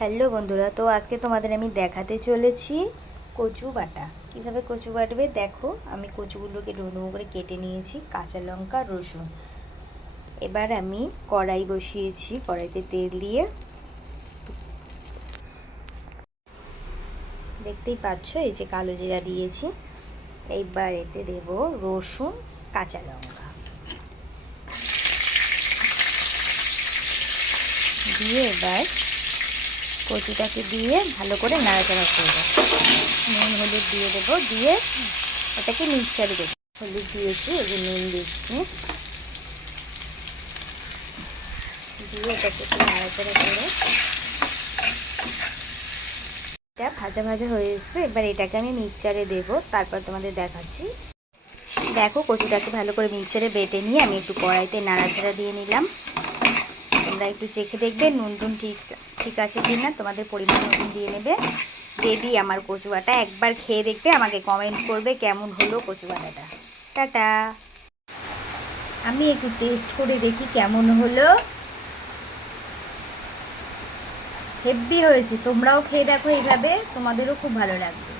Hello বন্ধুরা, তো আজকে তোমাদের আমি দেখাতে চলেছি কচু বাটা। কীভাবে কচু বাটবে দেখো। আমি কচুগুলোকে ডুমো করে কেটে নিয়েছি, কাঁচা লঙ্কা, রসুন। এবার আমি কড়াই বসিয়েছি, কড়াইতে তেল দিয়ে দেখতেই পাচ্ছ এই যে কালো জিরা দিয়েছি। এইবার এতে দেব রসুন, কাঁচা লঙ্কা দিয়ে এবার কচুটাকে দিয়ে ভালো করে নাড়াচাড়া করবো। নুন হলুদ দিয়ে দেবো, দিয়ে এটাকে মিক্সচারে দেবো। হলুদ দিয়েছি, এই যে নুন দিচ্ছি, দিয়ে এটাকে একটু নাড়াচাড়া করে এটা ভাজা ভাজা হয়ে এসছে। এবার এটাকে আমি মিক্সচারে দেবো, তারপর তোমাদের দেখাচ্ছি। দেখো কচুটাকে ভালো করে মিক্সচারে বেটে নিয়ে আমি একটু কড়াইতে নাড়াচাড়া দিয়ে নিলাম। তোমরা একটু চেখে দেখবে নুন টুন ঠিক আছে কি না, তোমাদের পরিমাণ নুন দিয়ে নেবে। রেডি আমার কচু বাটা। একবার খেয়ে দেখবে, আমাকে কমেন্ট করবে কেমন হলো কচু বাটাটা। টাটা। আমি একটু টেস্ট করে দেখি কেমন হলো। হেভি হয়েছে, তোমরাও খেয়ে দেখো এইভাবে, তোমাদেরও খুব ভালো লাগবে।